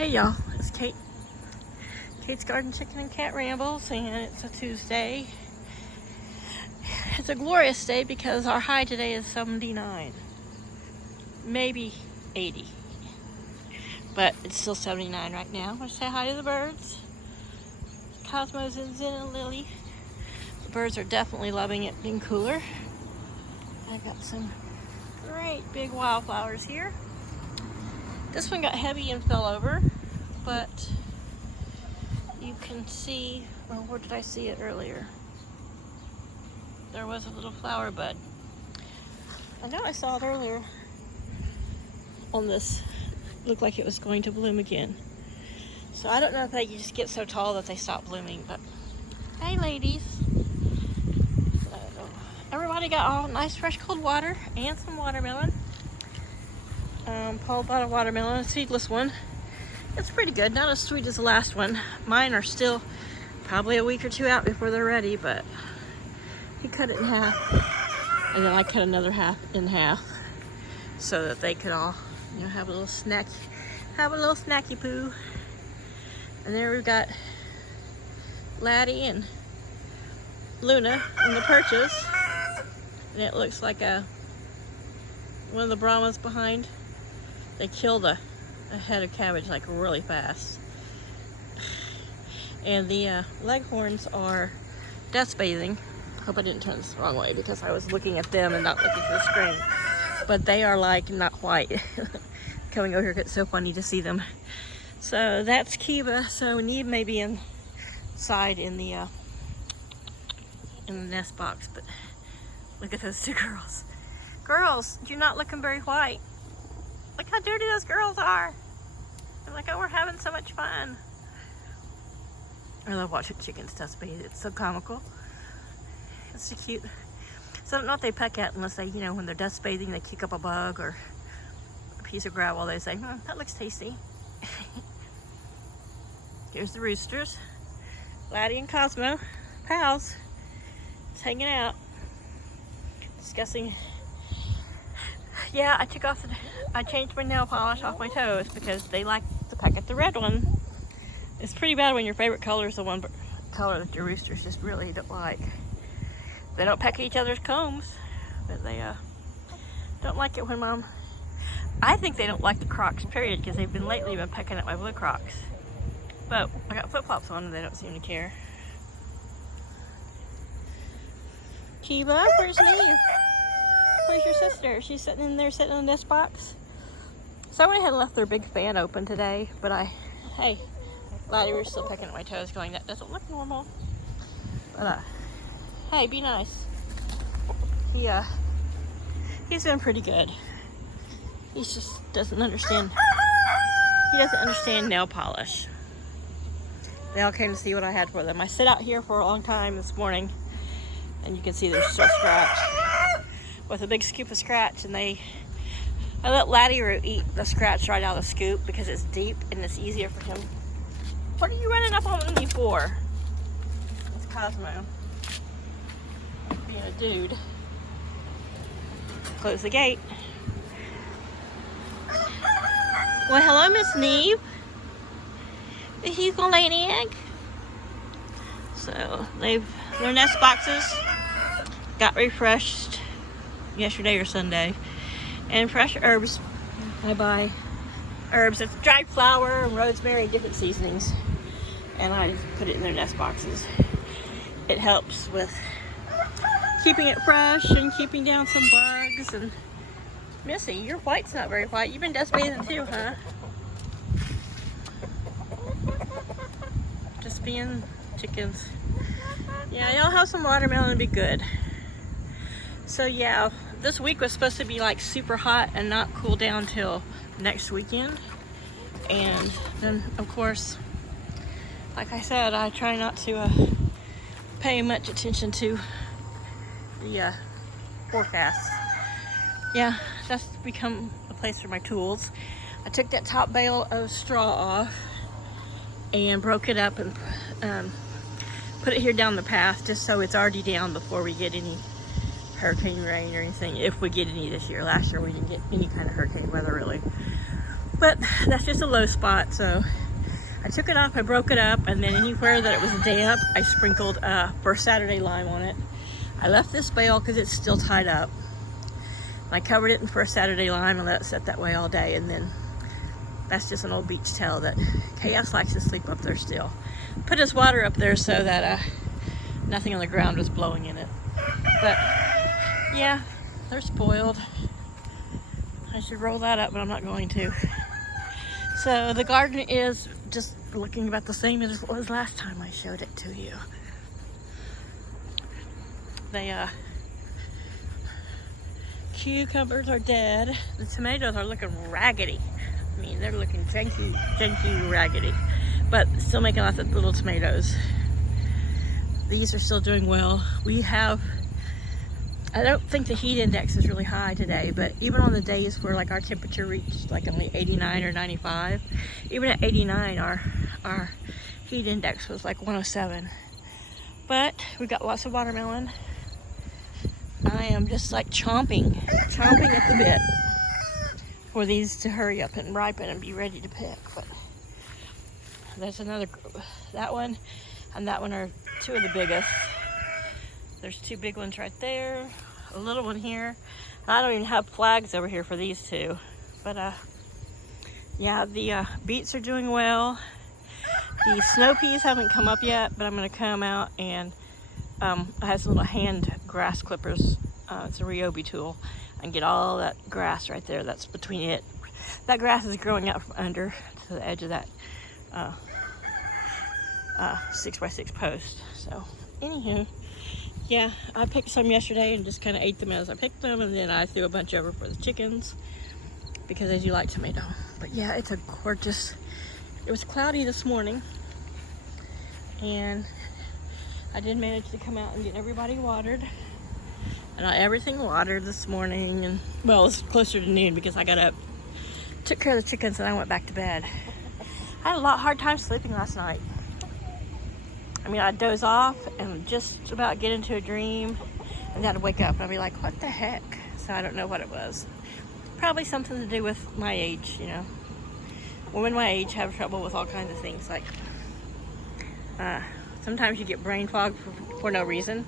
Hey y'all, it's Kate. Kate's Garden Chicken and Cat Rambles, and it's a Tuesday. It's a glorious day because our high today is 79. Maybe 80. But it's still 79 right now. I'm going to say hi to the birds. Cosmo's in Zen and Lily. The birds are definitely loving it being cooler. I've got some great big wildflowers here. This one got heavy and fell over, but you can see, well, where did I see it earlier? There was a little flower bud. I know I saw it earlier on this. Looked like it was going to bloom again. So I don't know if they just get so tall that they stop blooming, but hey ladies. Everybody got all nice fresh cold water and some watermelon. Paul bought a watermelon, a seedless one. It's pretty good, not as sweet as the last one. Mine are still probably a week or two out before they're ready, but he cut it in half. And then I cut another half in half so that they could all, have a little snacky poo. And there we've got Laddie and Luna in the perches. And it looks like one of the Brahmas behind. They killed a head of cabbage like really fast. And the leghorns are dust bathing. Hope I didn't turn this the wrong way because I was looking at them and not looking at the screen. But they are like not white. Coming over here because it's so funny to see them. So that's Kiva. So Neve may be inside in the nest box, but look at those two girls. Girls, you're not looking very white. Look how dirty those girls are. They're like, oh, we're having so much fun. I love watching chickens dust bathe. It's so comical. It's so cute. So I don't know what they peck at unless they, when they're dust bathing, they kick up a bug or a piece of gravel. They say, that looks tasty. Here's the roosters. Laddie and Cosmo, pals, just hanging out, discussing. Yeah, I changed my nail polish off my toes because they like to peck at the red one. It's pretty bad when your favorite color is the one color that your roosters just really don't like. They don't peck at each other's combs, but they don't like it when Mom. I think they don't like the Crocs, period, because they've lately been pecking at my blue Crocs. But I got flip-flops on and they don't seem to care. Kiva, where's Neve? Where's your sister? She's sitting in there, sitting in this box. So I went ahead and left their big fan open today, but hey, Laddie was still pecking at my toes going, that doesn't look normal. But hey, be nice. He's been pretty good. He just doesn't understand. He doesn't understand nail polish. They all came to see what I had for them. I sit out here for a long time this morning, and you can see there's still scratch with a big scoop of scratch, and I let Laddie eat the scratch right out of the scoop because it's deep and it's easier for him. What are you running up on me for? It's Cosmo being a dude. Close the gate. Well, hello, Miss Neve. Is he gonna lay an egg? So their nest boxes got refreshed yesterday or Sunday, and fresh herbs. I buy herbs. It's dried flour and rosemary and different seasonings, and I put it in their nest boxes. It helps with keeping it fresh and keeping down some bugs. And Missy, your white's not very white. You've been dust bathing too, huh? Just being chickens. Yeah, y'all have some watermelon, be good. So yeah, this week was supposed to be like super hot and not cool down till next weekend. And then of course, like I said, I try not to pay much attention to the forecast. Yeah, that's become a place for my tools. I took that top bale of straw off and broke it up and put it here down the path just so it's already down before we get any hurricane rain or anything, if we get any this year. Last year we didn't get any kind of hurricane weather really. But that's just a low spot, so I took it off, I broke it up, and then anywhere that it was damp, I sprinkled First Saturday lime on it. I left this bale because it's still tied up. I covered it in First Saturday lime and let it sit that way all day, and then that's just an old beach towel that KS likes to sleep up there still. Put his water up there so that nothing on the ground was blowing in it. But yeah, they're spoiled. I should roll that up, but I'm not going to. So the garden is just looking about the same as it was last time I showed it to you. The cucumbers are dead. The tomatoes are looking raggedy. I mean, they're looking janky, raggedy, but still making lots of little tomatoes. These are still doing well. We have, I don't think the heat index is really high today, but even on the days where like our temperature reached like only 89 or 95, even at 89, our heat index was like 107. But we got lots of watermelon. I am just like chomping at the bit for these to hurry up and ripen and be ready to pick. But there's another, that one and that one are two of the biggest. There's two big ones right there, a little one here. I don't even have flags over here for these two. But yeah, the beets are doing well. The snow peas haven't come up yet, but I'm gonna come out and I have some little hand grass clippers. It's a Ryobi tool, and get all that grass right there that's between it. That grass is growing out from under to the edge of that 6x6 post. So anywho, yeah, I picked some yesterday and just kind of ate them as I picked them, and then I threw a bunch over for the chickens because they do like tomato. But yeah, it's a gorgeous, it was cloudy this morning, and I did manage to come out and get everybody watered. And I everything watered this morning, and well, it was closer to noon because I got up, took care of the chickens, and I went back to bed. I had a hard time sleeping last night. I mean, I'd doze off and just about get into a dream, and then I'd wake up and I'd be like, what the heck? So I don't know what it was. Probably something to do with my age, you know. Women my age have trouble with all kinds of things, like sometimes you get brain fog for no reason.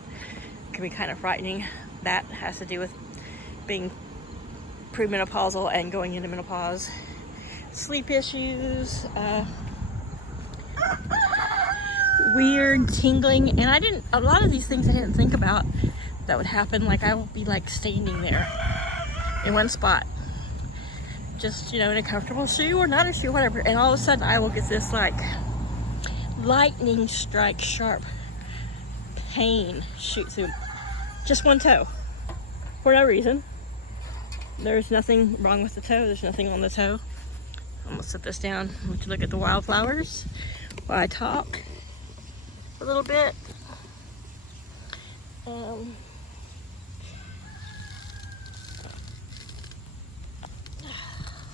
It can be kind of frightening. That has to do with being premenopausal and going into menopause. Sleep issues, weird tingling, and a lot of these things I didn't think about that would happen. Like I will be like standing there in one spot, just, you know, in a comfortable shoe or not a shoe, whatever, and all of a sudden I will get this like lightning strike sharp pain shoot through just one toe for no reason. There's nothing wrong with the toe. There's nothing on the toe. I'm gonna set this down to look at the wildflowers while I talk a little bit.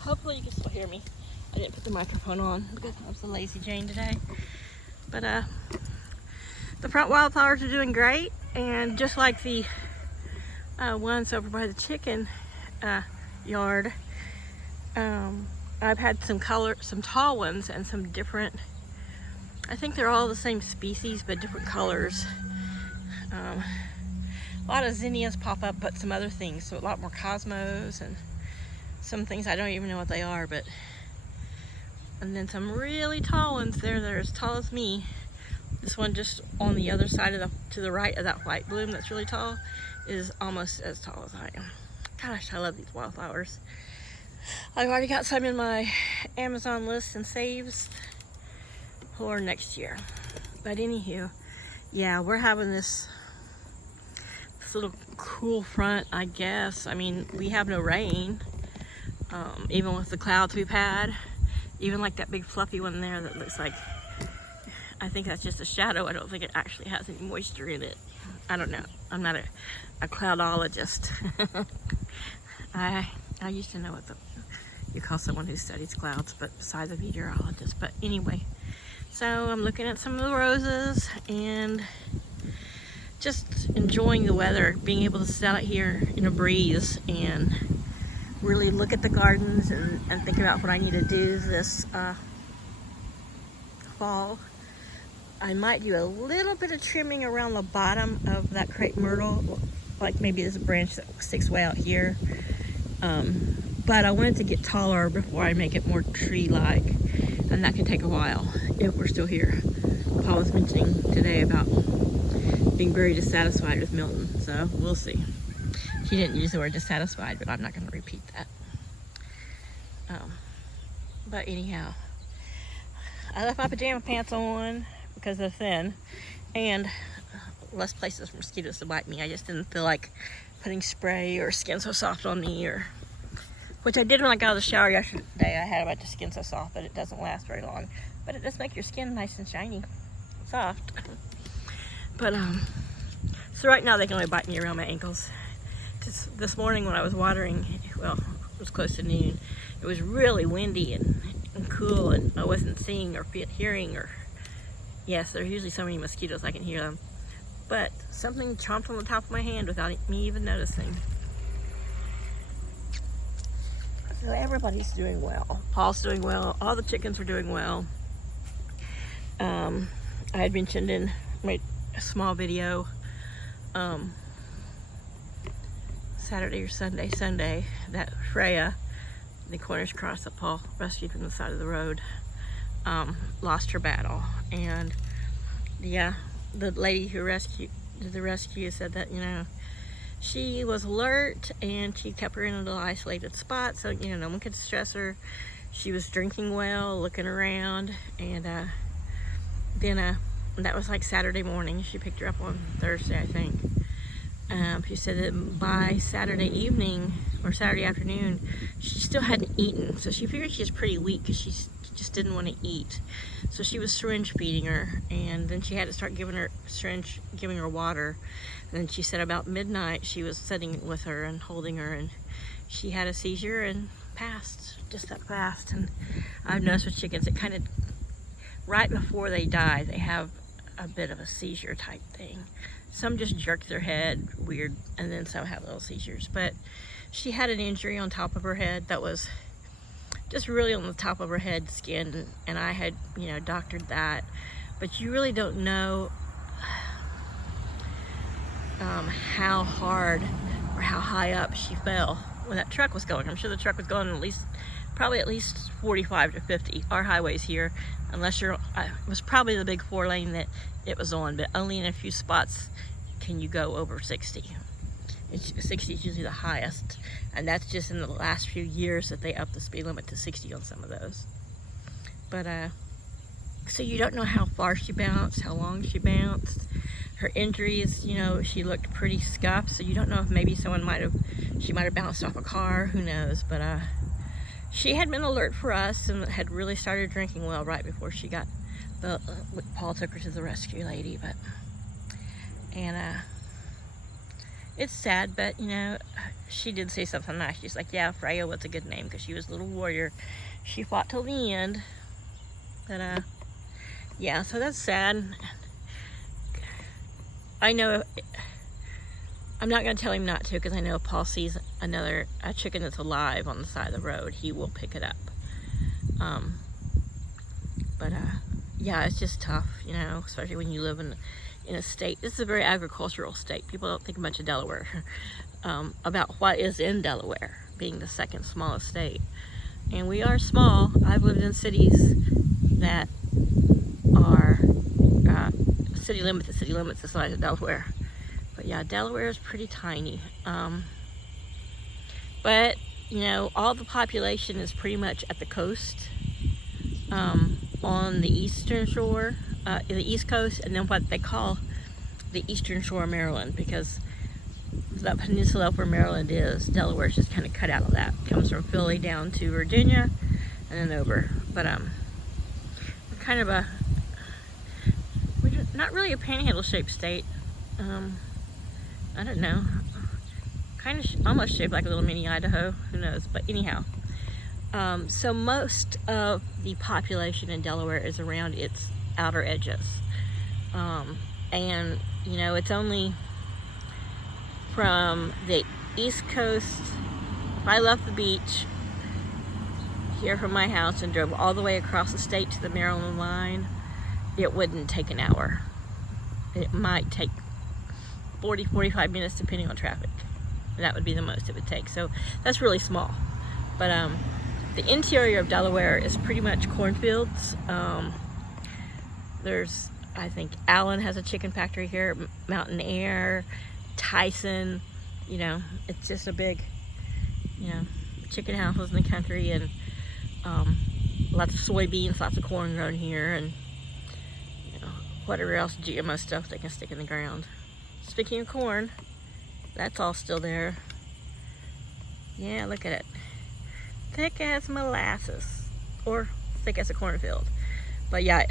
Hopefully you can still hear me. I didn't put the microphone on because I was a lazy Jane today. But the front wildflowers are doing great, and just like the ones over by the chicken yard, I've had some tall ones and some different, I think they're all the same species but different colors. A lot of zinnias pop up, but some other things, so a lot more cosmos and some things I don't even know what they are, but and then some really tall ones there that are as tall as me. This one just on the other side of to the right of that white bloom that's really tall is almost as tall as I am. Gosh, I love these wildflowers. I've already got some in my Amazon list and saves for next year. But anywho, yeah, we're having this little cool front, I guess. I mean, we have no rain, even with the clouds we've had. Even like that big fluffy one there that looks like, I think that's just a shadow. I don't think it actually has any moisture in it. I don't know. I'm not a cloudologist. I used to know what you call someone who studies clouds, but besides a meteorologist. But anyway, so I'm looking at some of the roses and just enjoying the weather, being able to sit out here in a breeze and really look at the gardens and think about what I need to do this fall. I might do a little bit of trimming around the bottom of that crepe myrtle, like maybe there's a branch that sticks way out here. But I wanted to get taller before I make it more tree-like, and that can take a while if we're still here. Paul was mentioning today about being very dissatisfied with Milton, so we'll see. He didn't use the word dissatisfied, but I'm not going to repeat that. But anyhow, I left my pajama pants on because they're thin and less places for mosquitoes to bite me. I just didn't feel like putting spray or Skin So Soft on me, which I did when I got out of the shower yesterday. I had about the Skin So Soft, but it doesn't last very long. But it does make your skin nice and shiny, soft. But so right now they can only bite me around my ankles. This morning when I was watering, well, it was close to noon, it was really windy and cool, and I wasn't seeing or hearing, or yes, there's usually so many mosquitoes I can hear them, but something chomped on the top of my hand without me even noticing. So everybody's doing well. Paul's doing well. All the chickens are doing well. I had mentioned in my small video Saturday or Sunday, that Freya, the Cornish cross that Paul rescued from the side of the road, lost her battle. And yeah, the lady who did the rescue said that, you know, she was alert and she kept her in a little isolated spot, so, you know, no one could stress her. She was drinking well, looking around, and then that was like Saturday morning. She picked her up on Thursday, I think. She said that by Saturday evening or Saturday afternoon, she still hadn't eaten. So she figured she was pretty weak because she just didn't want to eat. So she was syringe feeding her, and then she had to start giving her water. And then she said about midnight, she was sitting with her and holding her, and she had a seizure and passed, just that fast. And I've noticed with chickens, it kind of, right before they die, they have a bit of a seizure type thing. Some just jerk their head weird, and then some have little seizures. But she had an injury on top of her head that was just really on the top of her head skin, and I had, you know, doctored that. But you really don't know how hard or how high up she fell when that truck was going. I'm sure the truck was going probably at least 45 to 50. Our highways here, unless it was probably the big 4-lane that it was on, but only in a few spots can you go over 60. 60 is usually the highest, and that's just in the last few years that they upped the speed limit to 60 on some of those. But so you don't know how far she bounced, how long she bounced. Her injuries, you know, she looked pretty scuffed, so you don't know if maybe she might have bounced off a car, who knows. But she had been alert for us and had really started drinking well right before she got Paul took her to the rescue lady. It's sad, but, you know, she did say something nice. She's like, yeah, Freya was a good name because she was a little warrior. She fought till the end. But yeah, so that's sad. I know I'm not going to tell him not to, because I know if Paul sees a chicken that's alive on the side of the road, he will pick it up. But yeah, it's just tough, you know, especially when you live in a state. This is a very agricultural state. People don't think much of Delaware, about what is in Delaware, being the second smallest state. And we are small. I've lived in cities that are city limits the size of Delaware. But yeah, Delaware is pretty tiny. But, you know, all the population is pretty much at the coast, on the eastern shore, the east coast, and then what they call the eastern shore of Maryland, because that peninsula where Maryland is, Delaware's just kind of cut out of that. It comes from Philly down to Virginia and then over. But we're kind of we're not really a panhandle shaped state. I don't know, kind of almost shaped like a little mini Idaho, who knows. But anyhow, so most of the population in Delaware is around its outer edges, and you know, it's only from the east coast If I left the beach here from my house and drove all the way across the state to the Maryland line, it wouldn't take an hour. It might take 40-45 minutes depending on traffic. That would be the most it would take. So that's really small. But the interior of Delaware is pretty much cornfields. There's, I think, Allen has a chicken factory here, Mountain Air, Tyson, you know, it's just a big, you know, chicken houses in the country, and lots of soybeans, lots of corn grown here, and you know, whatever else GMO stuff they can stick in the ground. Speaking of corn, that's all still there. Yeah, look at it. Thick as molasses, or thick as a cornfield. But yeah,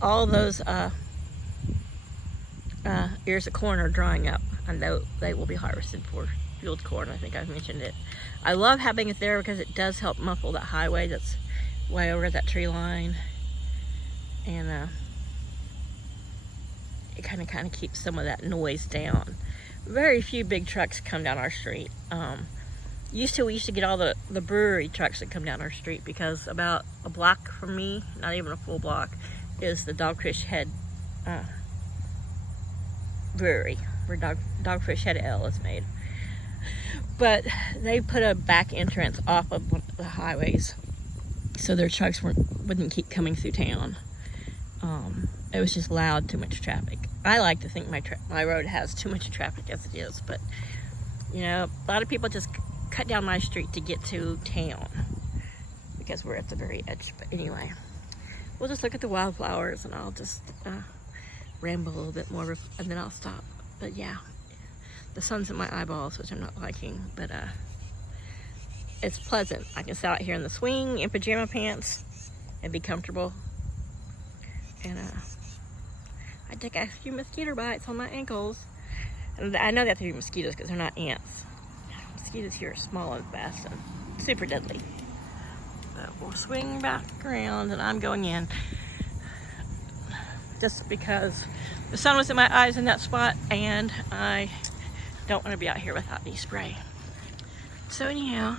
all those ears of corn are drying up, and they will be harvested for field corn. I think I've mentioned it. I love having it there because it does help muffle that highway that's way over that tree line, and it kind of keeps some of that noise down. Very few big trucks come down our street. We used to get all the brewery trucks that come down our street, because about a block from me, not even a full block, is the Dogfish Head brewery, where Dogfish Head Ale is made. But they put a back entrance off of one of the highways, so their trucks wouldn't keep coming through town. It was just loud, too much traffic. I like to think my road has too much traffic as it is, but you know, a lot of people just cut down my street to get to town because we're at the very edge. But anyway, we'll just look at the wildflowers, and I'll just ramble a little bit more, and then I'll stop. But yeah, the sun's in my eyeballs, which I'm not liking, but it's pleasant. I can sit out here in the swing in pajama pants and be comfortable. And I took a few mosquito bites on my ankles, and I know they have to be mosquitoes because they're not ants. Mosquitoes here are small and fast and super deadly. But we'll swing back around, and I'm going in just because the sun was in my eyes in that spot, and I don't want to be out here without any spray. So anyhow,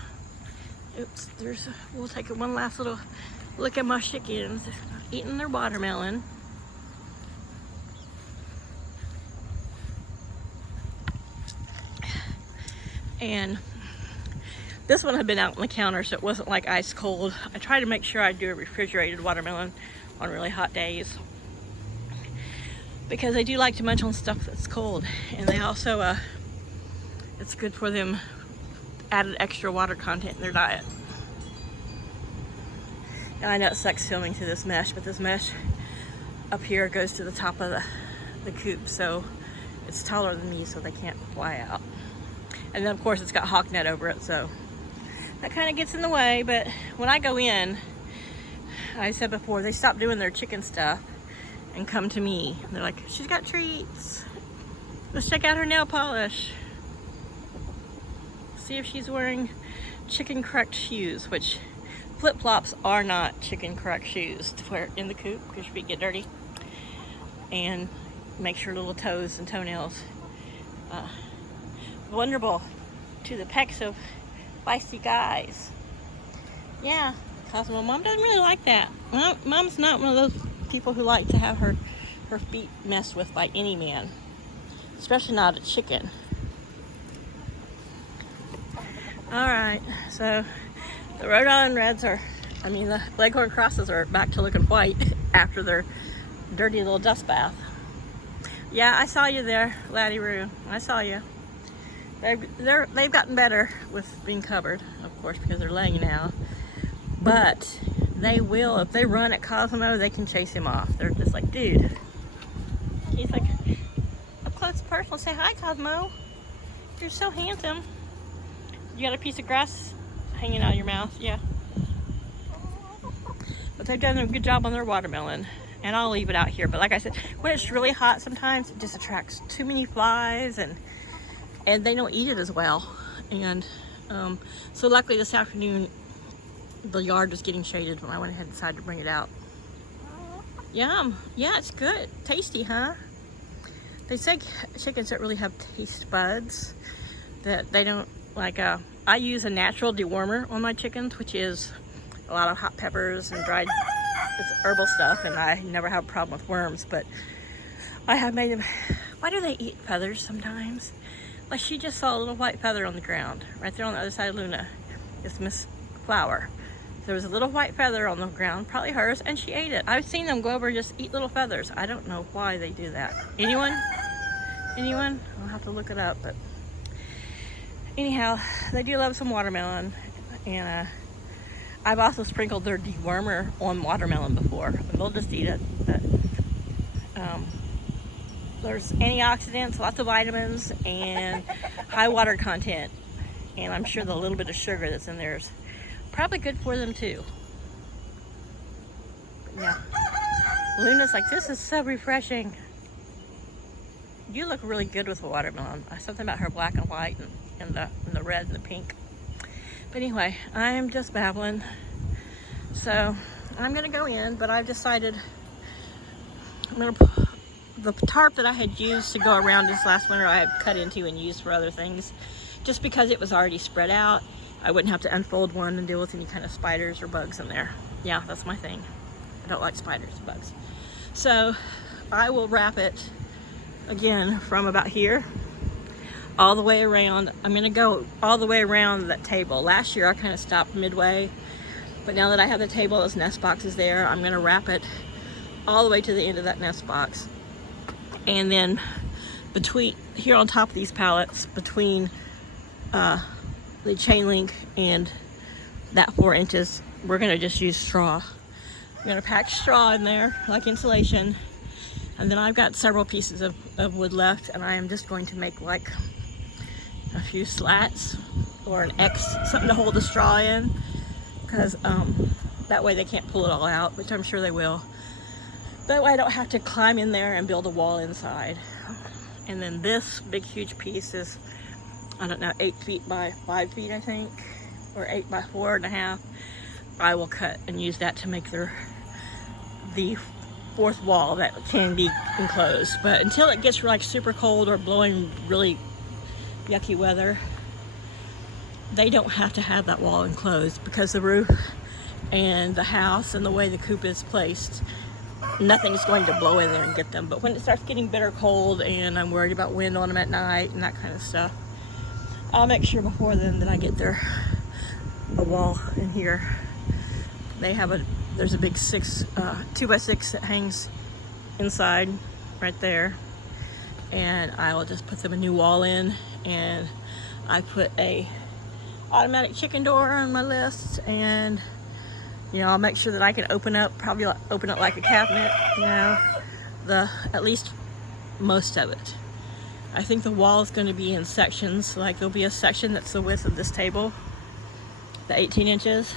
oops, we'll take one last little look at my chickens eating their watermelon. And this one had been out on the counter, so it wasn't like ice cold. I try to make sure I do a refrigerated watermelon on really hot days, because they do like to munch on stuff that's cold, and they also it's good for them, added extra water content in their diet. And I know it sucks filming through this mesh, but this mesh up here goes to the top of the coop, so it's taller than me, so they can't fly out. And then of course it's got hawk net over it, so that kind of gets in the way. But when I go in, I said before, they stop doing their chicken stuff and come to me. They're like, she's got treats. Let's check out her nail polish. See if she's wearing chicken correct shoes, which flip-flops are not chicken correct shoes to wear in the coop because your feet get dirty. And make sure little toes and toenails vulnerable to the pecks of feisty guys. Yeah, Cosmo, Mom doesn't really like that. Mom's not one of those people who like to have her feet messed with by any man, especially not a chicken. All right, so the Rhode Island Reds the Leghorn Crosses are back to looking white after their dirty little dust bath. Yeah, I saw you there, Laddie Roo. I saw you. They've gotten better with being covered, of course, because they're laying now. But they will, if they run at Cosmo, they can chase him off. They're just like, dude. He's like, up close and personal, say hi, Cosmo. You're so handsome. You got a piece of grass hanging out of your mouth, yeah. But they've done a good job on their watermelon. And I'll leave it out here. But like I said, when it's really hot sometimes, it just attracts too many flies, and they don't eat it as well. And so luckily this afternoon, the yard was getting shaded when I went ahead and decided to bring it out. Yum. Yeah, it's good. Tasty, huh? They say chickens don't really have taste buds, that they don't, like I use a natural dewormer on my chickens, which is a lot of hot peppers and dried, it's herbal stuff, and I never have a problem with worms, but I have made them. Why do they eat feathers sometimes? Like, she just saw a little white feather on the ground right there on the other side of Luna. It's Miss Flower. There was a little white feather on the ground, probably hers, and she ate it. I've seen them go over and just eat little feathers. I don't know why they do that. Anyone? Anyone? I'll have to look it up, but anyhow, they do love some watermelon, and I've also sprinkled their dewormer on watermelon before. They'll just eat it. But, there's antioxidants, lots of vitamins, and high water content. And I'm sure the little bit of sugar that's in there is probably good for them too. But yeah. Luna's like, this is so refreshing. You look really good with the watermelon. Something about her black and white and the red and the pink. But anyway, I'm just babbling. So I'm gonna go in, but I've decided the tarp that I had used to go around this last winter, I had cut into and used for other things, just because it was already spread out. I wouldn't have to unfold one and deal with any kind of spiders or bugs in there. Yeah, that's my thing. I don't like spiders and bugs. So I will wrap it again from about here all the way around. I'm gonna go all the way around that table. Last year I kind of stopped midway, but now that I have the table, those nest boxes there, I'm gonna wrap it all the way to the end of that nest box. And then between here on top of these pallets, between the chain link and that 4 inches, we're gonna just use straw. I'm gonna pack straw in there like insulation, and then I've got several pieces of wood left, and I am just going to make like a few slats or an X, something to hold the straw in, because that way they can't pull it all out, which I'm sure they will. That way I don't have to climb in there and build a wall inside. And then this big huge piece is, I don't know, 8 feet by 5 feet, I think, or 8 by 4.5. I will cut and use that to make the fourth wall that can be enclosed. But until it gets like super cold or blowing really yucky weather, they don't have to have that wall enclosed, because the roof and the house and the way the coop is placed, nothing's going to blow in there and get them. But when it starts getting bitter cold and I'm worried about wind on them at night and that kind of stuff, I'll make sure before then that I get a wall in here. They have there's a big 2x6 that hangs inside right there, and I will just put them a new wall in. And I put a automatic chicken door on my list, and you know, I'll make sure that I can probably open it like a cabinet, you know, at least most of it. I think the wall is going to be in sections. Like, there'll be a section that's the width of this table, the 18 inches,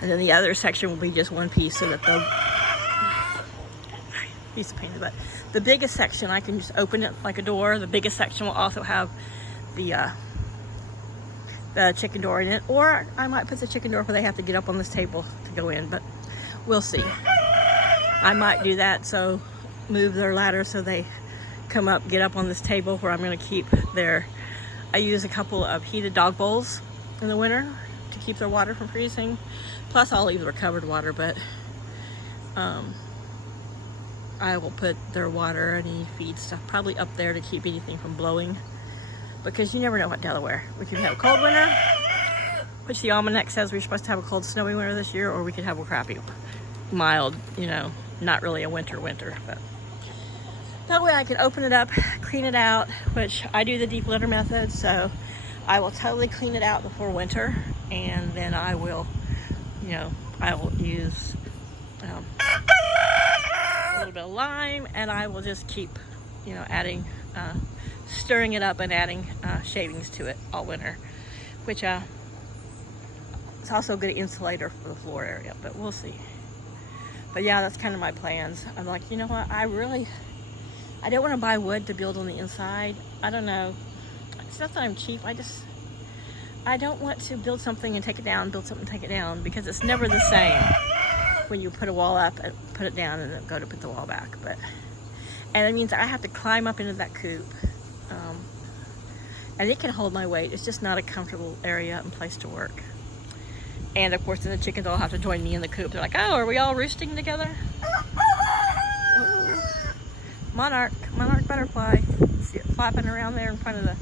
and then the other section will be just one piece, so that piece of pain, but the biggest section I can just open it like a door. The biggest section will also have the chicken door in it, or I might put the chicken door where they have to get up on this table to go in, but we'll see. I might do that, so move their ladder so they come up, get up on this table where I'm going to keep I use a couple of heated dog bowls in the winter to keep their water from freezing. Plus I'll leave their covered water, but I will put their water and any feed stuff probably up there to keep anything from blowing, because you never know what Delaware. We could have a cold winter, which the almanac says we're supposed to have a cold snowy winter this year, or we could have a crappy mild, you know, not really a winter, but that way I can open it up, clean it out, which I do the deep litter method, so I will totally clean it out before winter, and then I will, you know, I will use a little bit of lime, and I will just keep, you know, adding, stirring it up and adding shavings to it all winter, which it's also a good insulator for the floor area, but we'll see. But yeah, that's kind of my plans. I'm like, you know what, I don't want to buy wood to build on the inside. I don't know, it's not that I'm cheap, I don't want to build something and take it down, build something and take it down, because it's never the same when you put a wall up and put it down and then go to put the wall back. And it means I have to climb up into that coop And it can hold my weight. It's just not a comfortable area and place to work. And of course, then the chickens all have to join me in the coop. They're like, oh, are we all roosting together? Ooh. Monarch butterfly. See it flapping around there in front of the...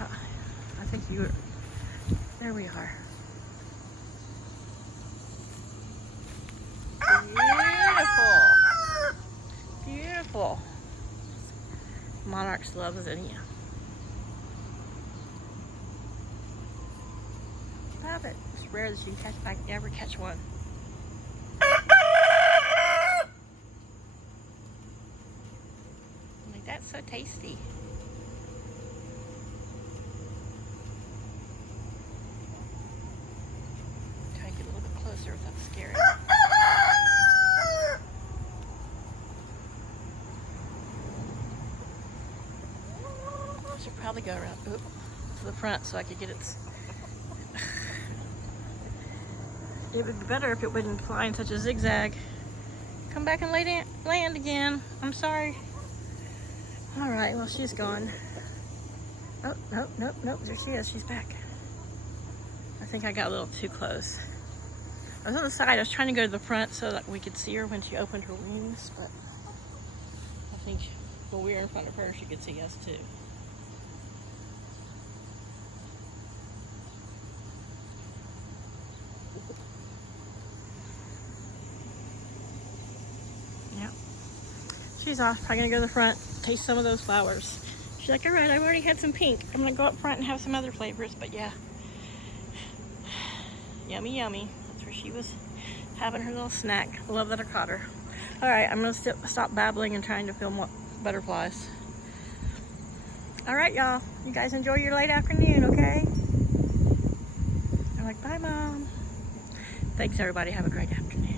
I think you were... There we are. Beautiful. Beautiful. Monarchs love zinnia. Love it. It's rare that you can ever catch one. Like, that's so tasty. Try to get a little bit closer without scaring. I should probably go around to the front so I could get its... It would be better if it wouldn't fly in such a zigzag. Come back and land again. I'm sorry. All right, well, she's gone. Oh, nope. There she is. She's back. I think I got a little too close. I was on the side. I was trying to go to the front so that we could see her when she opened her wings, but I think when we were in front of her, she could see us too. She's off. Probably gonna go to the front, taste some of those flowers. She's like, all right, I've already had some pink. I'm gonna go up front and have some other flavors, but yeah. Yummy, yummy. That's where she was having her little snack. I love that I caught her. All right, I'm gonna stop babbling and trying to film butterflies. All right, y'all. You guys enjoy your late afternoon, okay? I'm like, bye, Mom. Thanks, everybody. Have a great afternoon.